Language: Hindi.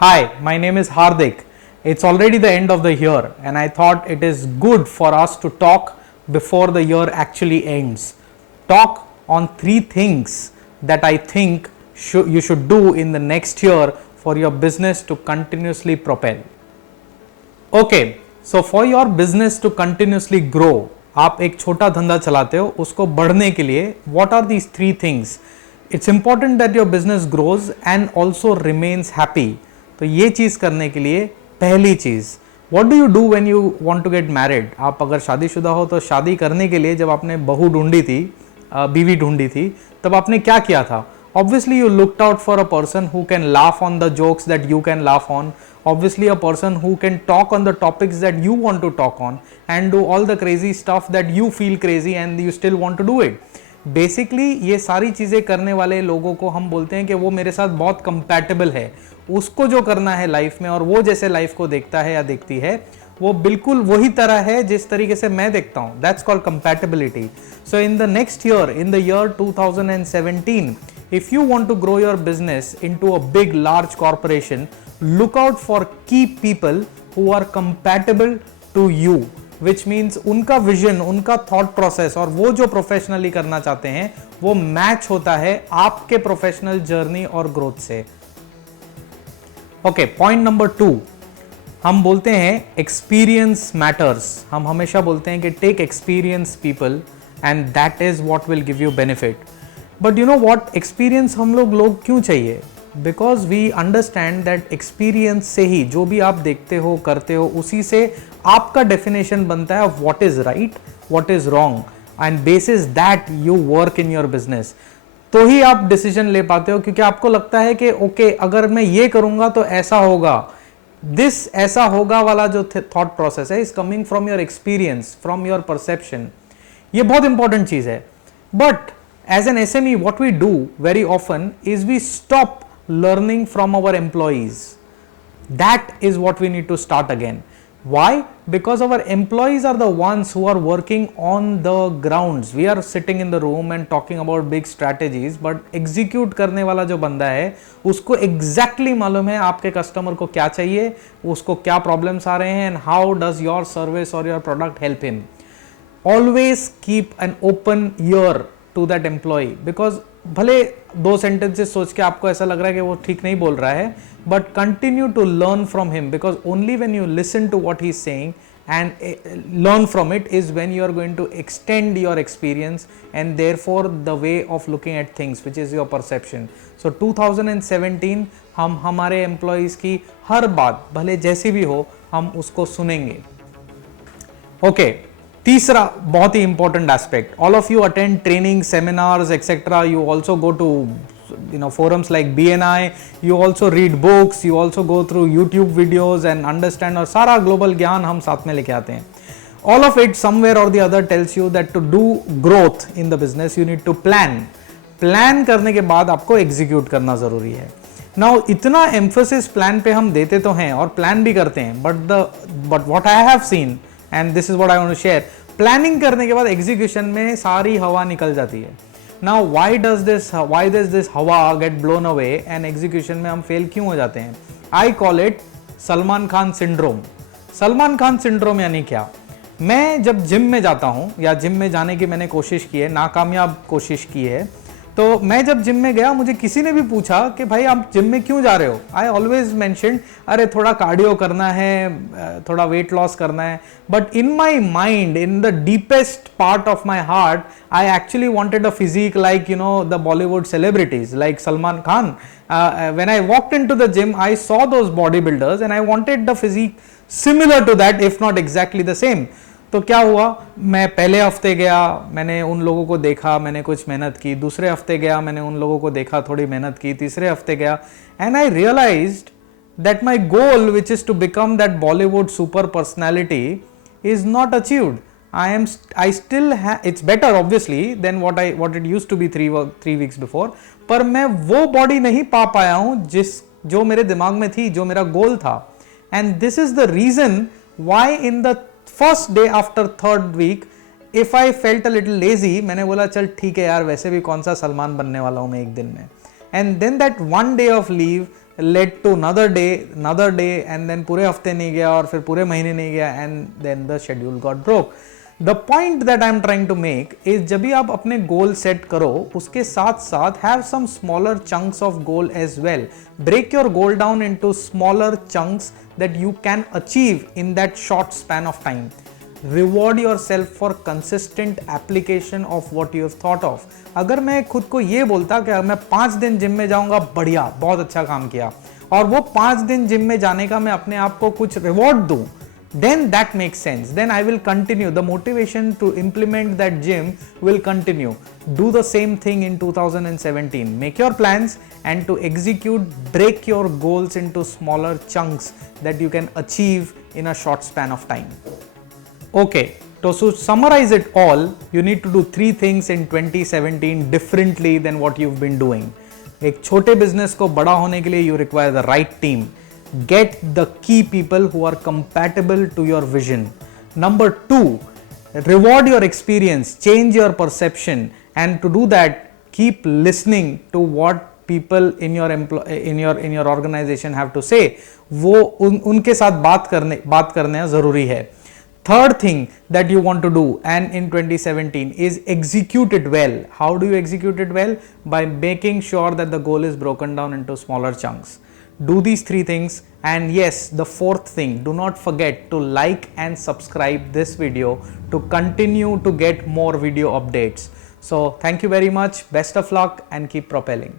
Hi, my name is Hardik. It's already the end of the year, and I thought it is good for us to talk before the year actually ends. Talk on three things that I think you should do in the next year for your business to continuously propel. Okay, so for your business to continuously grow, आप एक छोटा धंधा चलाते हो, उसको बढ़ने के लिए what are these three things? It's important that your business grows and also remains happy. तो ये चीज़ करने के लिए पहली चीज़, what do you do when you want to get married? आप अगर शादीशुदा हो तो शादी करने के लिए जब आपने बहू ढूंढी थी, बीवी ढूंढी थी, तब आपने क्या किया था? Obviously you looked out for a person who can laugh on the jokes that you can laugh on, obviously a person who can talk on the topics that you want to talk on and do all the crazy stuff that you feel crazy and you still want to do it. Basically ये सारी चीज़ें करने वाले लोगों को हम बोलते हैं कि वो मेरे साथ बहुत कंपैटिबल है, उसको जो करना है लाइफ में और वो जैसे लाइफ को देखता है या देखती है वो बिल्कुल वही तरह है जिस तरीके से मैं देखता हूँ. That's called compatibility. So in the next year, in the year 2017, if you want to grow your business into a big large corporation, look out for key people who are compatible to you, which means उनका विजन, उनका थॉट प्रोसेस और वो जो प्रोफेशनली करना चाहते हैं वो मैच होता है आपके प्रोफेशनल जर्नी और ग्रोथ से. ओके, पॉइंट नंबर 2, हम बोलते हैं एक्सपीरियंस मैटर्स. हम हमेशा बोलते हैं कि take experience people and that is what will give you benefit. But you know what, experience हम लोग क्यों चाहिए? Because we understand that experience से ही जो भी आप देखते हो करते हो उसी से आपका डेफिनेशन बनता है what is right, what is wrong, and bases that you work in your business. तो ही आप डिसीजन ले पाते हो, क्योंकि आपको लगता है कि ओके अगर मैं ये करूंगा तो ऐसा होगा. दिस ऐसा होगा वाला जो थॉट प्रोसेस है is coming from your experience, from your perception. ये बहुत इंपॉर्टेंट चीज है. But as an SME, what we do very often is we stop learning from our employees. That is what we need to start again. Why? Because our employees are the ones who are working on the grounds. We are sitting in the room and talking about big strategies, but execute करने वाला जो बंदा है उसको exactly मालूम है आपके कस्टमर को क्या चाहिए, उसको क्या प्रॉब्लम्स आ रहे हैं, and how does your service or your product help him. Always keep an open ear to that employ, because भले दो सेंटेंसेस सोच के आपको ऐसा लग रहा है कि वो ठीक नहीं बोल रहा है, but continue to learn from him, because only when you listen to what he is saying and learn from it is when you are going to extend your experience and therefore the way of looking at things, which is your perception. So 2017 हम हमारे एम्प्लॉयज़ की हर बात भले जैसी भी हो हम उसको सुनेंगे. ओके, तीसरा बहुत ही important aspect, all of you attend training, seminars etcetera. You also go to forums like BNI, you also read books, you also go through YouTube videos and understand, और सारा ग्लोबल ज्ञान हम साथ में लेके आते हैं. All of it somewhere or the other tells you that to do growth in the business you need to plan. Plan करने के बाद आपको एग्जीक्यूट करना जरूरी है. नाउ इतना एम्फोसिस प्लान पे हम देते तो हैं और प्लान भी करते हैं, but what I have seen and this is what I want to share, planning करने के बाद एग्जीक्यूशन में सारी हवा निकल जाती है. नाउ व्हाई डज दिस हवा get blown away and execution में हम फेल क्यों हो जाते हैं? I call it Salman Khan syndrome. Salman Khan syndrome यानी क्या? मैं जब जिम में जाता हूं या जिम में जाने की मैंने कोशिश की है, नाकामयाब कोशिश की है, तो मैं जब जिम में गया मुझे किसी ने भी पूछा कि भाई आप जिम में क्यों जा रहे हो? आई ऑलवेज मेंशन अरे थोड़ा कार्डियो करना है, थोड़ा वेट लॉस करना है. But in my mind, in the deepest part of my heart, I actually wanted a physique like the Bollywood celebrities like Salman Khan. when I walked into the gym, I saw those bodybuilders and I wanted the physique similar to that, if not exactly the same. तो क्या हुआ, मैं पहले हफ्ते गया, मैंने उन लोगों को देखा, मैंने कुछ मेहनत की. दूसरे हफ्ते गया, मैंने उन लोगों को देखा, थोड़ी मेहनत की. तीसरे हफ्ते गया and I realised that my goal, which is to become that Bollywood super personality, is not achieved. I still it's better obviously than what it used to be 3 weeks before, पर मैं वो बॉडी नहीं पा पाया हूं जो मेरे दिमाग में थी, जो मेरा गोल था. And this is the reason why in the first day after third week, if I felt a little lazy, मैंने बोला चल ठीक है यार, वैसे भी कौन सा सलमान बनने वाला हूं मैं एक दिन में. And then that one day of leave led to another day, and then पूरे हफ्ते नहीं गया और फिर पूरे महीने नहीं गया, and then the schedule got broke. The point that I'm trying to make is जब भी आप अपने goal set करो उसके साथ साथ have some smaller chunks of goal as well. Break your goal down into smaller chunks that you can achieve in that short span of time. Reward yourself for consistent application of what you have thought of. अगर मैं खुद को ये बोलता कि मैं 5 दिन जिम में जाऊंगा, बढ़िया, बहुत अच्छा काम किया, और वो 5 दिन जिम में जाने का मैं अपने आप को कुछ रिवॉर्ड दूं, then that makes sense. Then I will continue. The motivation to implement that gym will continue. Do the same thing in 2017. Make your plans, and to execute, break your goals into smaller chunks that you can achieve in a short span of time. Okay, so to summarize it all, you need to do 3 things in 2017 differently than what you've been doing. एक छोटे बिजनेस को बड़ा होने के लिए you require the right team. Get the key people who are compatible to your vision. Number 2, reward your experience, change your perception, and to do that, keep listening to what people in your organization have to say. वो उनके साथ बात करना जरूरी है. Third thing that you want to do and in 2017 is execute it well. How do you execute it well? By making sure that the goal is broken down into smaller chunks. Do these 3 things, and yes, the 4th thing, do not forget to like and subscribe this video to continue to get more video updates. So thank you very much, best of luck, and keep propelling.